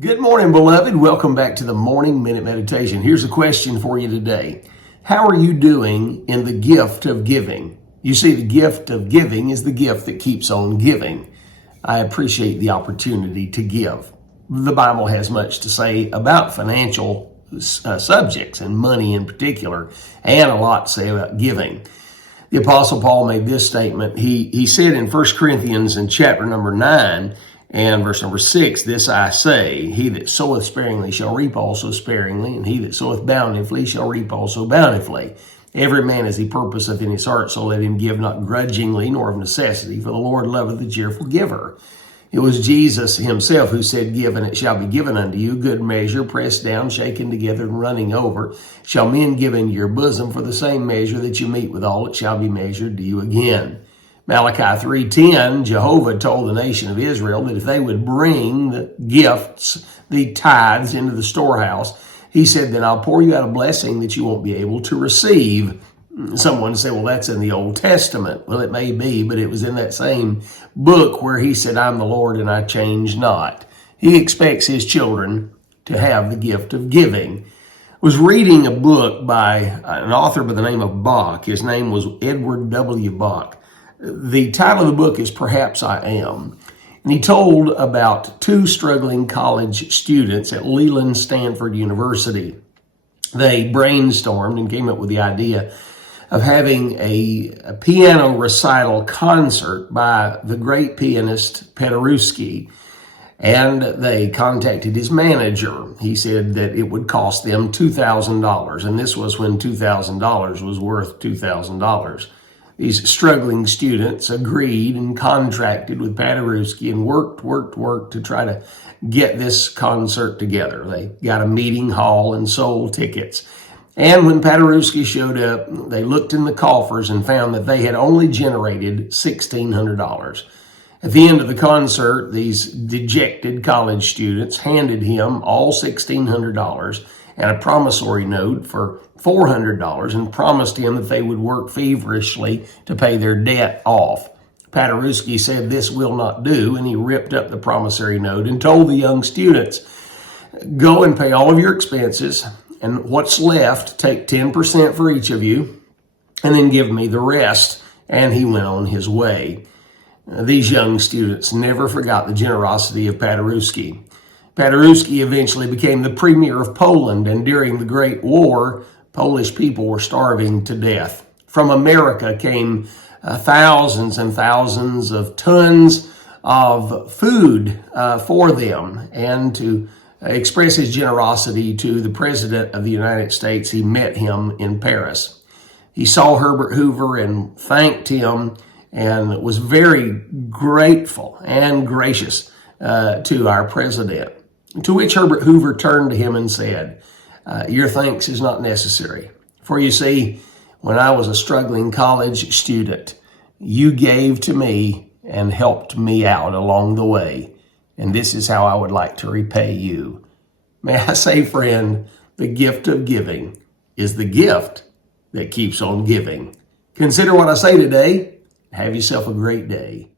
Good morning, beloved. Welcome back to the Morning Minute Meditation. Here's a question for you today. How are you doing in the gift of giving? You see, the gift of giving is the gift that keeps on giving. I appreciate the opportunity to give. The Bible has much to say about financial subjects and money in particular, and a lot to say about giving. The Apostle Paul made this statement. He said in 1 Corinthians in chapter number 9, and verse number 6, this I say, he that soweth sparingly shall reap also sparingly, and he that soweth bountifully shall reap also bountifully. Every man as he purposeth in his heart, so let him give not grudgingly, nor of necessity, for the Lord loveth the cheerful giver. It was Jesus himself who said, give, and it shall be given unto you, good measure, pressed down, shaken together, and running over, shall men give into your bosom, for the same measure that you meet withal, it shall be measured to you again. Malachi 3:10, Jehovah told the nation of Israel that if they would bring the gifts, the tithes into the storehouse, he said, then I'll pour you out a blessing that you won't be able to receive. Someone say, well, that's in the Old Testament. Well, it may be, but it was in that same book where he said, I'm the Lord and I change not. He expects his children to have the gift of giving. I was reading a book by an author by the name of Bach. His name was Edward W. Bach. The title of the book is Perhaps I Am. And he told about two struggling college students at Leland Stanford University. They brainstormed and came up with the idea of having a piano recital concert by the great pianist Paderewski. And they contacted his manager. He said that it would cost them $2,000. And this was when $2,000 was worth $2,000. These struggling students agreed and contracted with Paderewski and worked to try to get this concert together. They got a meeting hall and sold tickets. And when Paderewski showed up, they looked in the coffers and found that they had only generated $1,600. At the end of the concert, these dejected college students handed him all $1,600 and a promissory note for $400 and promised him that they would work feverishly to pay their debt off. Paderewski said this will not do, and he ripped up the promissory note and told the young students, go and pay all of your expenses, and what's left, take 10% for each of you, and then give me the rest. And he went on his way. These young students never forgot the generosity of Paderewski. Paderewski eventually became the premier of Poland, and during the Great War, Polish people were starving to death. From America came thousands and thousands of tons of food for them. And to express his generosity to the President of the United States, he met him in Paris. He saw Herbert Hoover and thanked him and was very grateful and gracious to our president. To which Herbert Hoover turned to him and said, your thanks is not necessary. For you see, when I was a struggling college student, you gave to me and helped me out along the way. And this is how I would like to repay you. May I say, friend, the gift of giving is the gift that keeps on giving. Consider what I say today. Have yourself a great day.